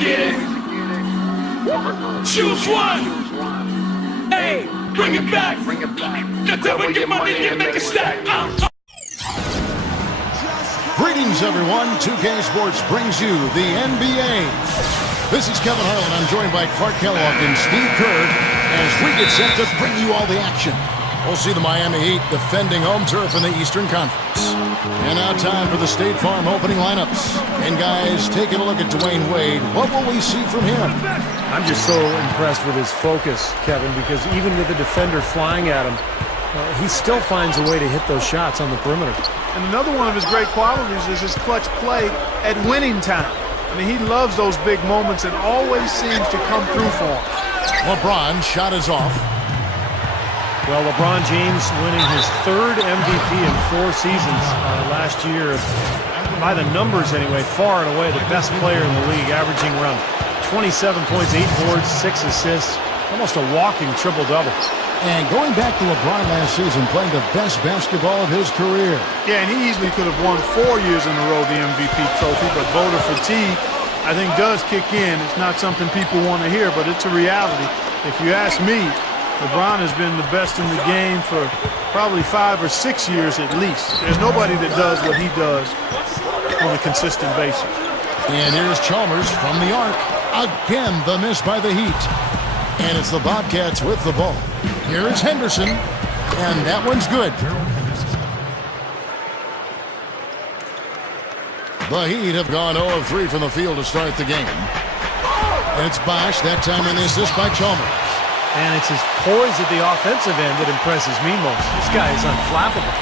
get it. Choose one. Hey, bring it back. That's how we get money and make a stack. Greetings, everyone. 2K Sports brings you the NBA. This is Kevin Harlan. I'm joined by Clark Kellogg and Steve Kerr as we get set to bring you all the action. We'll see the Miami Heat defending home turf in the Eastern Conference. And now time for the State Farm opening lineups. And guys, taking a look at Dwayne Wade, what will we see from him? I'm just so impressed with his focus, Kevin, because even with the defender flying at him, he still finds a way to hit those shots on the perimeter. And another one of his great qualities is his clutch play at winning time. I mean, he loves those big moments and always seems to come through for him. LeBron shot is off. Well, LeBron James winning his third MVP in 4 seasons last year. By the numbers anyway, far and away the best player in the league, averaging around 27 points, 8 boards, 6 assists, almost a walking triple-double. And going back to LeBron last season, playing the best basketball of his career. Yeah, and he easily could have won 4 years in a row the MVP trophy, but voter fatigue, I think, does kick in. It's not something people want to hear, but it's a reality. If you ask me, LeBron has been the best in the game for probably 5 or 6 years at least. There's nobody that does what he does on a consistent basis. And here's Chalmers from the arc. Again, the miss by the Heat. And it's the Bobcats with the ball. Here is Henderson, and that one's good. The Heat have gone 0 of 3 from the field to start the game. And it's Bosch, that time in the assist by Chalmers. And it's his poise at the offensive end that impresses me most. This guy is unflappable.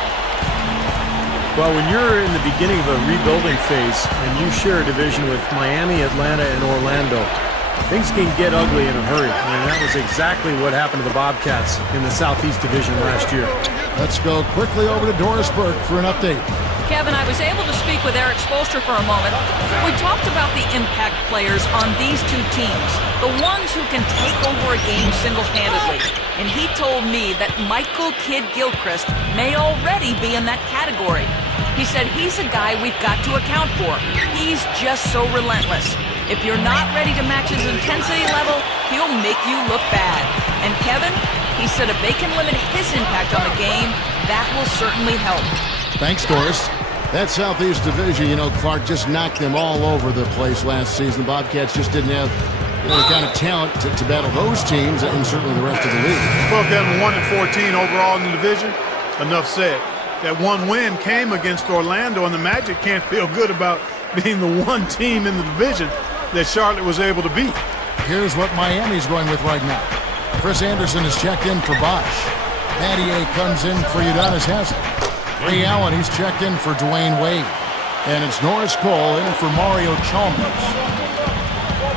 Well, when you're in the beginning of a rebuilding phase and you share a division with Miami, Atlanta, and Orlando, things can get ugly in a hurry. And that was exactly what happened to the Bobcats in the Southeast Division last year. Let's go quickly over to Doris Burke for an update. Kevin, I was able to speak with Eric Spoelstra for a moment. We talked about the impact players on these two teams, the ones who can take over a game single-handedly. And he told me that Michael Kidd-Gilchrist may already be in that category. He said he's a guy we've got to account for. He's just so relentless. If you're not ready to match his intensity level, he'll make you look bad. And Kevin, he said if they can limit his impact on the game, that will certainly help. Thanks, Doris. That Southeast Division, Clark just knocked them all over the place last season. The Bobcats just didn't have the kind of talent to battle those teams and certainly the rest of the league. Well, Kevin, 1-14 overall in the division. Enough said. That one win came against Orlando, and the Magic can't feel good about being the one team in the division that Charlotte was able to beat. Here's what Miami's going with right now. Chris Anderson is checked in for Bosch. Mattier comes in for Udonis Haslem. Ray Allen, he's checked in for Dwayne Wade. And it's Norris Cole in for Mario Chalmers.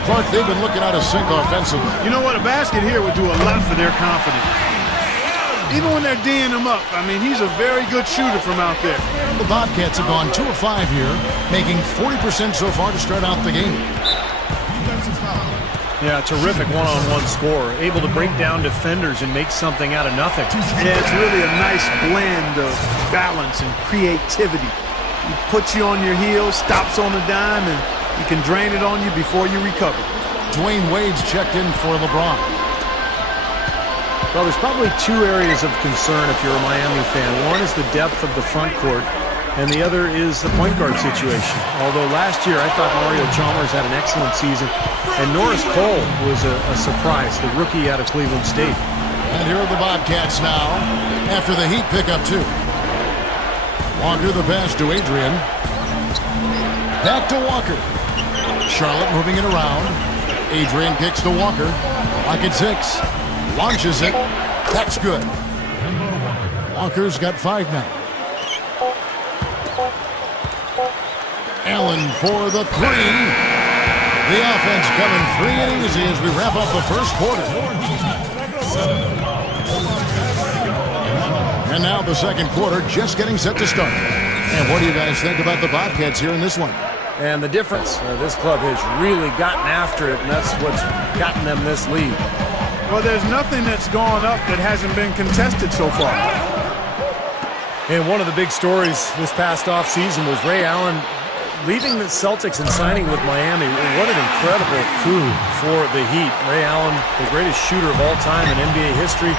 Clark, they've been looking out of sync offensively. You know what? A basket here would do a lot for their confidence. Even when they're D'ing him up, I mean, he's a very good shooter from out there. The Bobcats have gone 2 of 5 here, making 40% so far to start out the game. Yeah, terrific one-on-one scorer, able to break down defenders and make something out of nothing. Yeah, it's really a nice blend of balance and creativity. He puts you on your heels, stops on a dime, and he can drain it on you before you recover. Dwayne Wade's checked in for LeBron. Well, there's probably 2 areas of concern if you're a Miami fan. One is the depth of the front court, and the other is the point guard situation. Although last year I thought Mario Chalmers had an excellent season, and Norris Cole was a surprise, the rookie out of Cleveland State. And here are the Bobcats now, after the Heat pick up 2. Walker the pass to Adrian. Back to Walker. Charlotte moving it around. Adrian kicks to Walker. Lock at 6. Launches it. That's good. Walker's got 5 now. Allen for the 3. The offense coming free and easy as we wrap up the first quarter. And now the second quarter just getting set to start. And what do you guys think about the Bobcats here in this one? And the difference, this club has really gotten after it, and that's what's gotten them this lead. Well, there's nothing that's gone up that hasn't been contested so far. And one of the big stories this past offseason was Ray Allen leaving the Celtics and signing with Miami, what an incredible coup for the Heat. Ray Allen, the greatest shooter of all time in NBA history,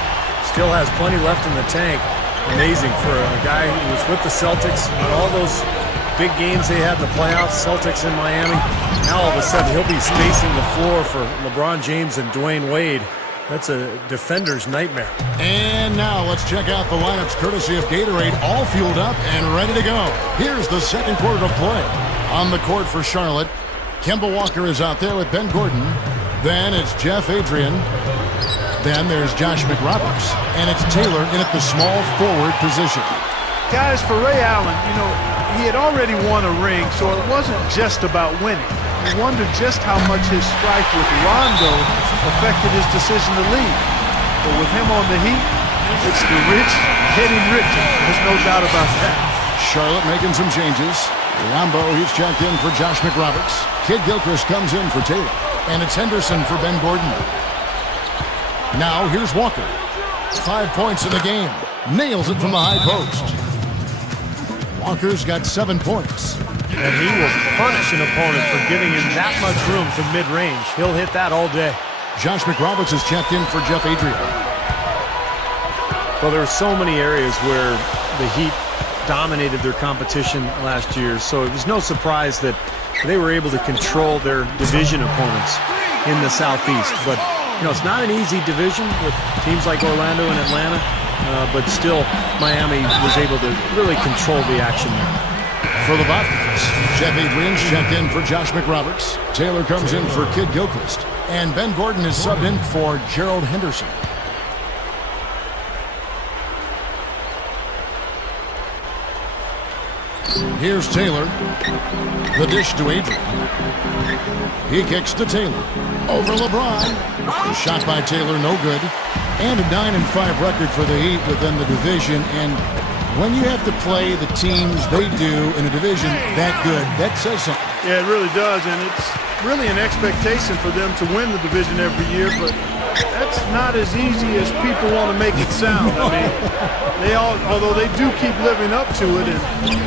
still has plenty left in the tank. Amazing for a guy who was with the Celtics in all those big games they had in the playoffs, Celtics in Miami. Now all of a sudden he'll be spacing the floor for LeBron James and Dwayne Wade. That's a defender's nightmare. And now let's check out the lineups courtesy of Gatorade, all fueled up and ready to go. Here's the second quarter of play. On the court for Charlotte, Kemba Walker is out there with Ben Gordon. Then it's Jeff Adrian. Then there's Josh McRoberts. And it's Taylor in at the small forward position. Guys, for Ray Allen, he had already won a ring, so it wasn't just about winning. You wonder just how much his strife with Rondo affected his decision to leave. But with him on the Heat, it's the rich getting richer. There's no doubt about that. Charlotte making some changes. Rambo, he's checked in for Josh McRoberts. Kid Gilchrist comes in for Taylor. And it's Henderson for Ben Gordon. Now here's Walker. 5 points in the game. Nails it from the high post. Walker's got 7 points. And he will punish an opponent for giving him that much room from mid-range. He'll hit that all day. Josh McRoberts is checked in for Jeff Adrian. Well, there are so many areas where the Heat dominated their competition last year, so it was no surprise that they were able to control their division opponents in the Southeast. But, it's not an easy division with teams like Orlando and Atlanta, but still Miami was able to really control the action there. For the Bobcats, Jeff Adrian's checked in for Josh McRoberts. Taylor comes in for Kid Gilchrist. And Ben Gordon is subbed in for Gerald Henderson. Here's Taylor. The dish to Adrian. He kicks to Taylor. Over LeBron. The shot by Taylor, no good. And a 9-5 record for the Heat within the division. And when you have to play the teams they do in a division that good, that says something. Yeah, it really does, and it's really an expectation for them to win the division every year, but that's not as easy as people want to make it sound. I mean, although they do keep living up to it and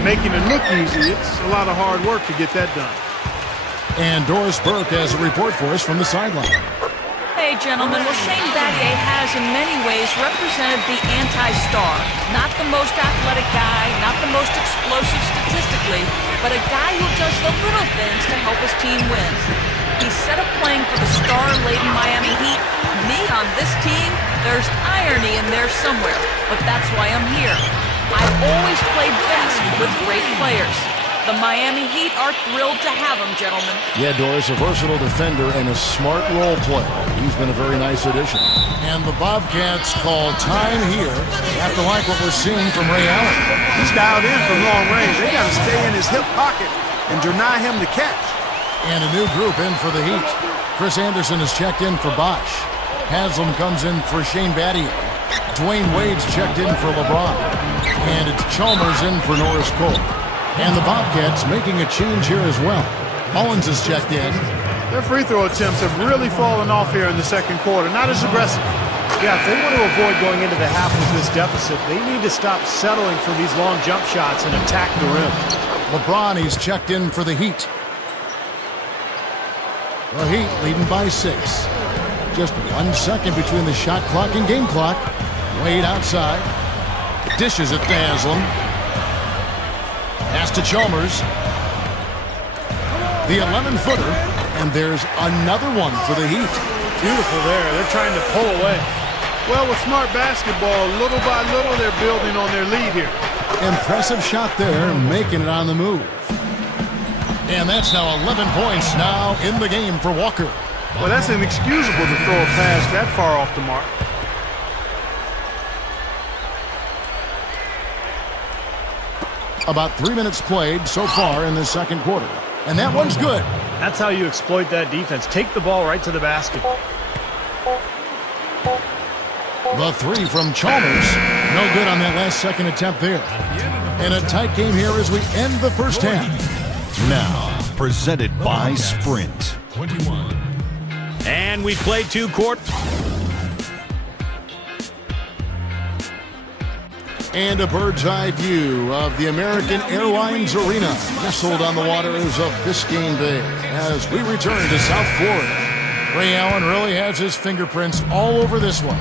making it look easy, it's a lot of hard work to get that done. And Doris Burke has a report for us from the sideline. Hey, gentlemen, well, Shane Battier has in many ways represented the anti-star. Not the most athletic guy, not the most explosive statistically, but a guy who does the little things to help his team win. He's set up playing for the star-laden Miami Heat. Me on this team, there's irony in there somewhere, but that's why I'm here. I've always played best with great players. The Miami Heat are thrilled to have him, gentlemen. Yeah, Doris, a versatile defender and a smart role player. He's been a very nice addition. And the Bobcats call time here. You have to like what we're seeing from Ray Allen. He's dialed in from long range. They got to stay in his hip pocket and deny him the catch. And a new group in for the Heat. Chris Anderson is checked in for Bosch. Haslam comes in for Shane Battier. Dwayne Wade's checked in for LeBron. And it's Chalmers in for Norris Cole. And the Bobcats making a change here as well. Mullins is checked in. Their free throw attempts have really fallen off here in the second quarter. Not as aggressive. Yeah, if they want to avoid going into the half with this deficit, they need to stop settling for these long jump shots and attack the rim. LeBron, he's checked in for the Heat. The Heat leading by 6. Just 1 second between the shot clock and game clock. Wade outside. Dishes it to Haslam. Pass to Chalmers. The 11-footer. And there's another one for the Heat. Beautiful there. They're trying to pull away. Well, with smart basketball, little by little, they're building on their lead here. Impressive shot there, making it on the move. And that's now 11 points now in the game for Walker. Well, that's inexcusable to throw a pass that far off the mark. About 3 minutes played so far in the second quarter. And that one's good. That's how you exploit that defense. Take the ball right to the basket. The 3 from Chalmers. No good on that last second attempt there. And a tight game here as we end the first half. Now, presented by Sprint. 21. And we played 2 quarters. And a bird's-eye view of the American Airlines Arena, nestled on the waters of Biscayne Bay, as we return to South Florida. Ray Allen really has his fingerprints all over this one.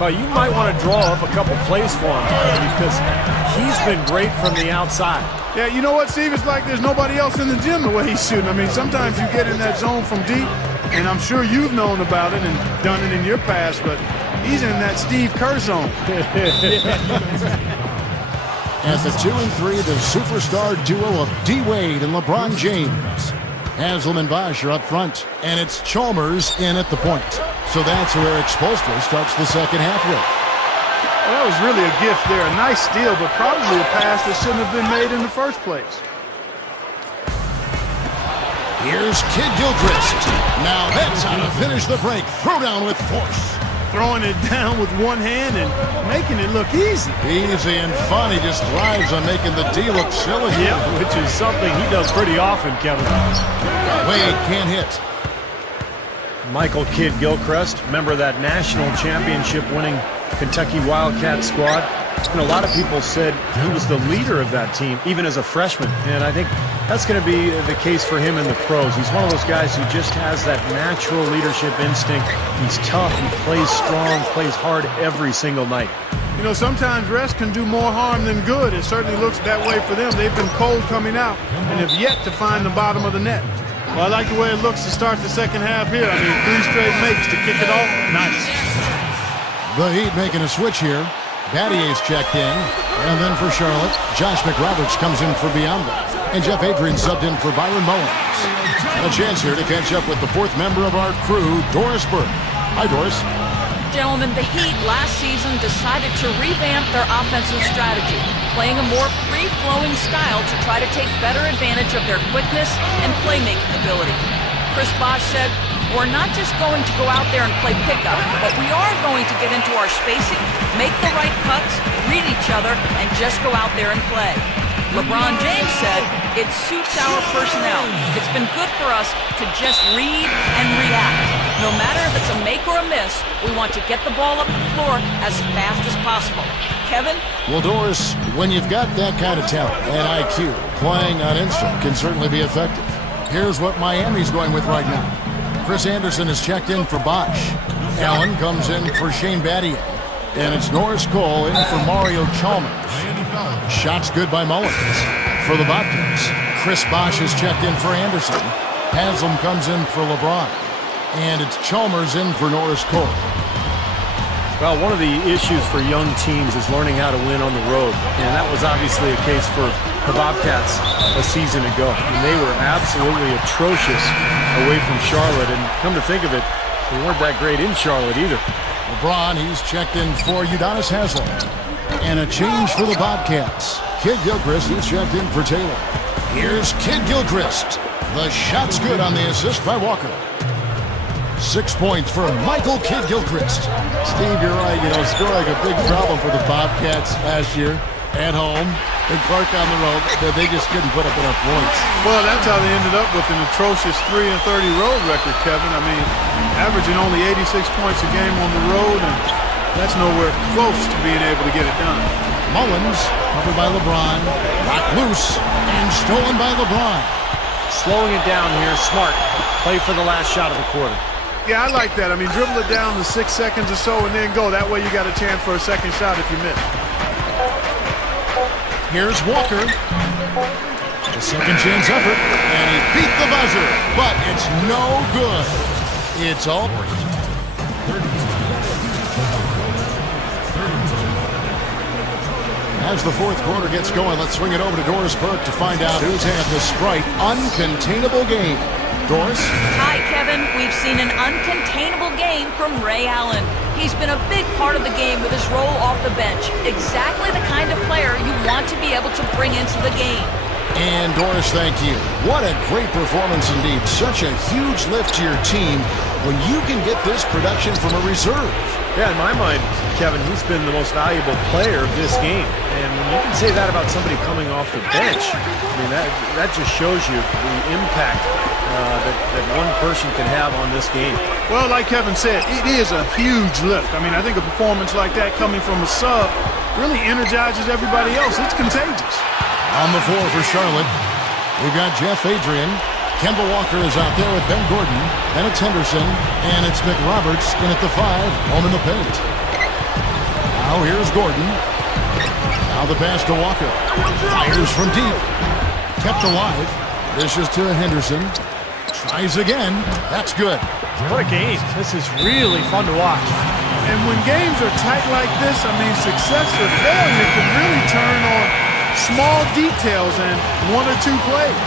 Well, you might want to draw up a couple plays for him because he's been great from the outside. Yeah, you know what, Steve? It's like there's nobody else in the gym the way he's shooting. I mean, sometimes you get in that zone from deep, and I'm sure you've known about it and done it in your past, but he's in that Steve Kerr zone. At the 2 and 3, the superstar duo of D. Wade and LeBron James. Haslam and Bosch are up front, and it's Chalmers in at the point. So that's who Eric Spoelstra starts the second half with. Well, that was really a gift there. A nice steal, but probably a pass that shouldn't have been made in the first place. Here's Kid Gilchrist. Now that's how to finish the break. Throw down with force. Throwing it down with one hand and making it look easy. Easy and fun. He just thrives on making the D look silly. Yeah, which is something he does pretty often, Kevin. Wade can't hit. Michael Kidd Gilchrist, member of that national championship winning Kentucky Wildcat squad. And a lot of people said he was the leader of that team, even as a freshman. And I think that's going to be the case for him in the pros. He's one of those guys who just has that natural leadership instinct. He's tough, he plays strong, plays hard every single night. You know, sometimes rest can do more harm than good. It certainly looks that way for them. They've been cold coming out and have yet to find the bottom of the net. Well, I like the way it looks to start the second half here. I mean, 3 straight makes to kick it off. Nice. The Heat making a switch here. Battier's checked in. And then for Charlotte, Josh McRoberts comes in for Biombo. And Jeff Adrian subbed in for Byron Mullins. A chance here to catch up with the fourth member of our crew, Doris Burke. Hi, Doris. Gentlemen, the Heat last season decided to revamp their offensive strategy, playing a more free-flowing style to try to take better advantage of their quickness and playmaking ability. Chris Bosh said, "We're not just going to go out there and play pickup, but we are going to get into our spacing, make the right cuts, read each other, and just go out there and play." LeBron James said, "It suits our personnel. It's been good for us to just read and react. No matter if it's a make or a miss, we want to get the ball up the floor as fast as possible." Kevin? Well, Doris, when you've got that kind of talent and IQ, playing on instinct can certainly be effective. Here's what Miami's going with right now. Chris Anderson is checked in for Bosch. Allen comes in for Shane Battier. And it's Norris Cole in for Mario Chalmers. Shots good by Mullins. For the Bobcats, Chris Bosch is checked in for Anderson. Haslam comes in for LeBron. And it's Chalmers in for Norris Cole. Well, one of the issues for young teams is learning how to win on the road. And that was obviously a case for the Bobcats a season ago. And they were absolutely atrocious away from Charlotte. And come to think of it, they weren't that great in Charlotte either. LeBron, he's checked in for Udonis Haslam. And a change for the Bobcats. Kid Gilchrist, he's checked in for Taylor. Here's Kid Gilchrist. The shot's good on the assist by Walker. 6 points for Michael Kid Gilchrist. Steve, you're right. You know, scoring a big problem for the Bobcats last year at home. And Clark on the road, they just couldn't put up enough points. Well, that's how they ended up with an atrocious 3-30 road record, Kevin. I mean, averaging only 86 points a game on the road, and that's nowhere close to being able to get it done. Mullins, covered by LeBron, knocked loose, and stolen by LeBron. Slowing it down here, smart. Play for the last shot of the quarter. Yeah, I like that. I mean, dribble it down to 6 seconds or so and then go. That way you got a chance for a second shot if you miss. Here's Walker. The second chance effort, and he beat the buzzer, but it's no good. It's all. As the fourth quarter gets going, let's swing it over to Doris Burke to find out who's had the Sprite uncontainable game. Doris? Hi, Kevin. We've seen an uncontainable game from Ray Allen. He's been a big part of the game with his role off the bench. Exactly the kind of player you want to be able to bring into the game. And Doris, thank you. What a great performance indeed. Such a huge lift to your team when you can get this production from a reserve. Yeah, in my mind, Kevin, he's been the most valuable player of this game. And when you can say that about somebody coming off the bench, I mean, that just shows you the impact that one person can have on this game. Well, like Kevin said, it is a huge lift. I mean, I think a performance like that coming from a sub really energizes everybody else. It's contagious. On the floor for Charlotte, we've got Jeff Adrian. Kemba Walker is out there with Ben Gordon. Then it's Henderson. And it's McRoberts in at the 5, home in the paint. Now here's Gordon. Now the pass to Walker. Fires from deep. Kept alive. Dishes to Henderson. Tries again. That's good. What a game. This is really fun to watch. And when games are tight like this, I mean, success or failure can really turn on small details and 1 or 2 plays.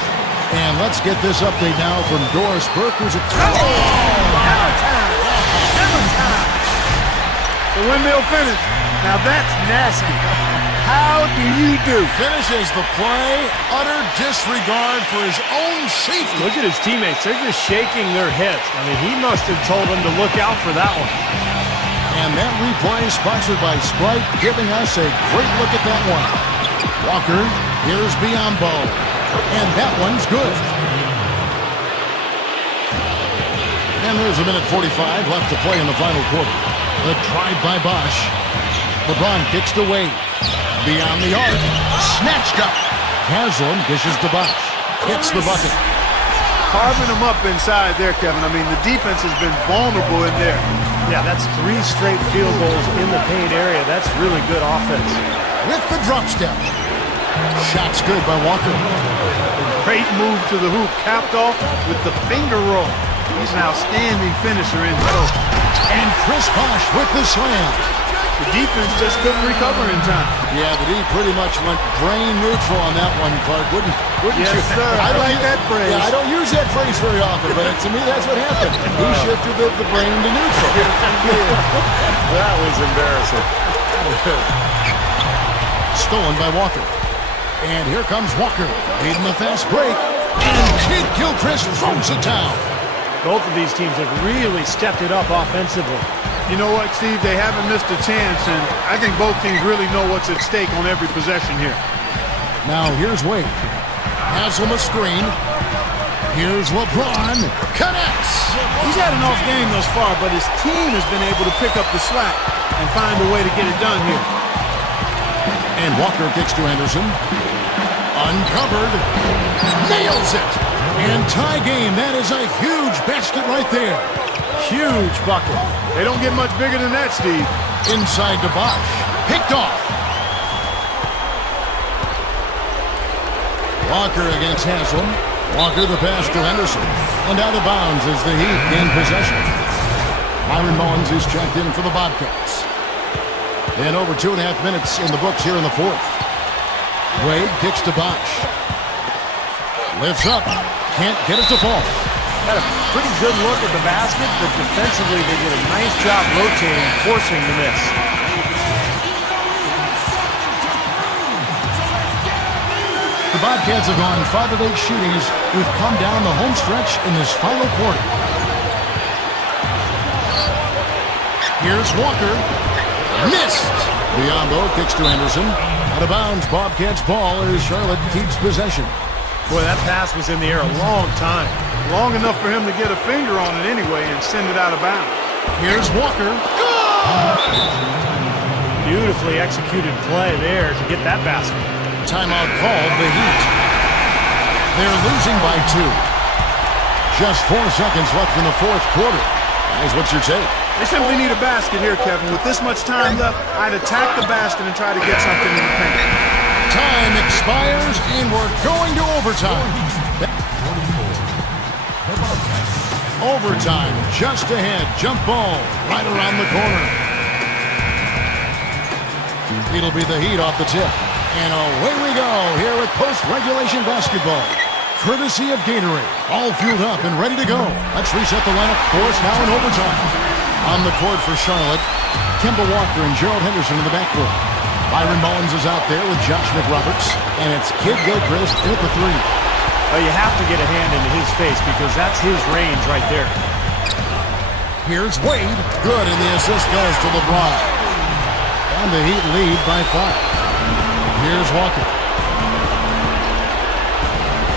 And let's get this update now from Doris Burke, who's a... Hammer time! Hammer time! The windmill finish. Now that's nasty. How do you do? Finishes the play. Utter disregard for his own safety. Look at his teammates. They're just shaking their heads. I mean, he must have told them to look out for that one. And that replay sponsored by Sprite, giving us a great look at that one. Walker, here's Biombo. And that one's good. And there's a minute 45 left to play in the final quarter. The drive by Bosch. LeBron kicks to Wade. Beyond the arc. Snatched up. Haslam dishes to Bosch. Hits the bucket. Carving them up inside there, Kevin. I mean, the defense has been vulnerable in there. Yeah, that's 3 straight field goals in the paint area. That's really good offense. With the drop step. Shot's good by Walker. Great move to the hoop, capped off with the finger roll. He's an outstanding finisher in total. And Chris Bosch with the slam. The defense just couldn't recover in time. Yeah, the D pretty much went brain neutral on that one, Clark. Wouldn't Yes, you? sir. I like that phrase. Yeah, I don't use that phrase very often, but to me that's what happened. He shifted the brain to neutral. That was embarrassing. Stolen by Walker. And here comes Walker, leading the fast break. And Kid Gilchrist throws it down. Both of these teams have really stepped it up offensively. You know what, Steve? They haven't missed a chance, and I think both teams really know what's at stake on every possession here. Now here's Wade. Haslam a screen. Here's LeBron. Connects. He's had an off game thus far, but his team has been able to pick up the slack and find a way to get it done here. And Walker kicks to Henderson. Uncovered. Nails it. And tie game. That is a huge basket right there. Huge bucket. They don't get much bigger than that, Steve. Inside to Bosch. Picked off. Walker against Haslam. Walker the pass to Henderson. And out of bounds as the Heat gain possession. Myron Mullins is checked in for the Bobcats. And over 2.5 minutes in the books here in the 4th. Wade kicks to Bosch. Lifts up. Can't get it to fall. Had a pretty good look at the basket, but defensively they did a nice job rotating, forcing the miss. The Bobcats have gone 5 of 8 shooting as we've come down the home stretch in this final quarter. Here's Walker. Missed. Biombo kicks to Henderson. Out of bounds, Bobcats ball as Charlotte keeps possession. Boy, that pass was in the air a long time. Long enough for him to get a finger on it anyway and send it out of bounds. Here's Walker. Beautifully executed play there to get that basket. Timeout called the Heat. They're losing by 2. Just 4 seconds left in the 4th quarter. Guys, what's your take? They simply need a basket here, Kevin. With this much time left, I'd attack the basket and try to get something in the paint. Time expires, and we're going to overtime. Overtime just ahead. Jump ball right around the corner. It'll be the Heat off the tip. And away we go here with post-regulation basketball. Courtesy of Gatorade. All fueled up and ready to go. Let's reset the lineup for us now in overtime. On the court for Charlotte, Kemba Walker and Gerald Henderson in the backcourt. Myron Mullins is out there with Josh McRoberts. And it's Kid Gilchrist at the 3. Well, you have to get a hand into his face because that's his range right there. Here's Wade. Good, and the assist goes to LeBron. And the Heat lead by 5. Here's Walker.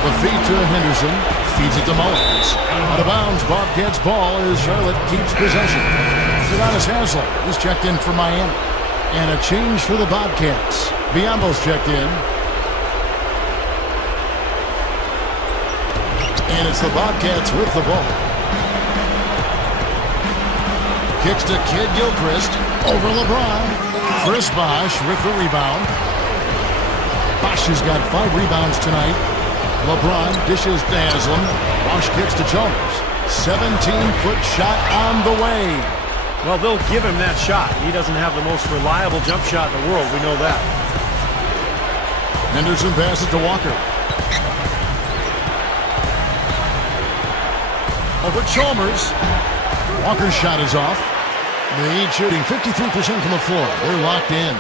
The feed to Henderson. Feeds it to Mullins. Out of bounds, Bobcats ball as Charlotte keeps possession. Udonis Haslam is checked in for Miami. And a change for the Bobcats. Biombo's checked in. And it's the Bobcats with the ball. Kicks to Kid Gilchrist over LeBron. Chris Bosh with the rebound. Bosh has got 5 rebounds tonight. LeBron dishes to Haslam. Bosh kicks to Chalmers. 17-foot shot on the way. Well, they'll give him that shot. He doesn't have the most reliable jump shot in the world. We know that. Henderson passes to Walker. Over Chalmers. Walker's shot is off. The Heat shooting 53% from the floor. They're locked in.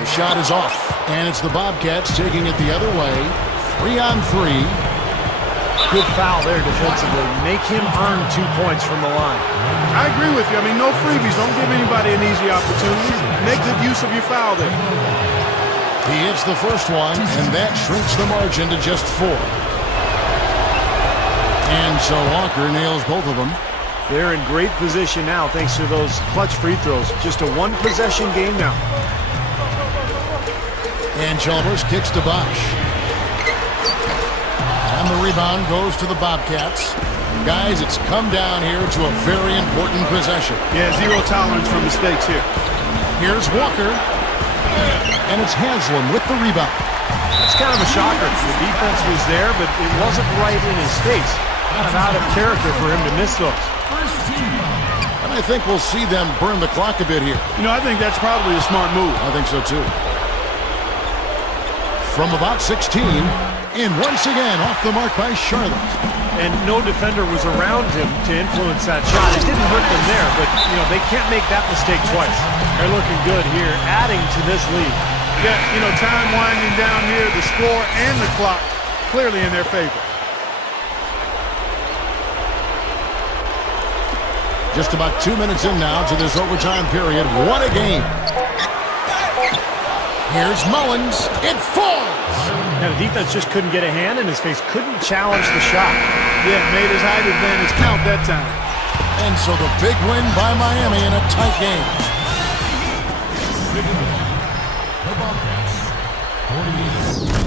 The shot is off. And it's the Bobcats taking it the other way. 3-on-3. Good foul there defensively. Make him earn 2 points from the line. I agree with you. I mean, no freebies. Don't give anybody an easy opportunity. Make good use of your foul there. He hits the first one, and that shrinks the margin to just 4. And so Walker nails both of them. They're in great position now thanks to those clutch free throws. Just a one-possession game now. And Chalmers kicks to Bosh. And the rebound goes to the Bobcats. Guys, it's come down here to a very important possession. Yeah, zero tolerance for mistakes here. Here's Walker. And it's Haslam with the rebound. That's kind of a shocker. The defense was there, but it wasn't right in his face. Kind of out of character for him to miss those. And I think we'll see them burn the clock a bit here. You know, I think that's probably a smart move. I think so, too. From about 16, and once again off the mark by Charlotte. And no defender was around him to influence that shot. It didn't hurt them there, but, you know, they can't make that mistake twice. They're looking good here, adding to this lead. Yeah, you know, time winding down here, the score and the clock clearly in their favor. Just about 2 minutes in now to this overtime period. What a game. Here's Mullins. It falls. Now the defense just couldn't get a hand in his face. Couldn't challenge the shot. Yeah, made his height advantage count that time. And so the big win by Miami in a tight game. The Bobcats, 48.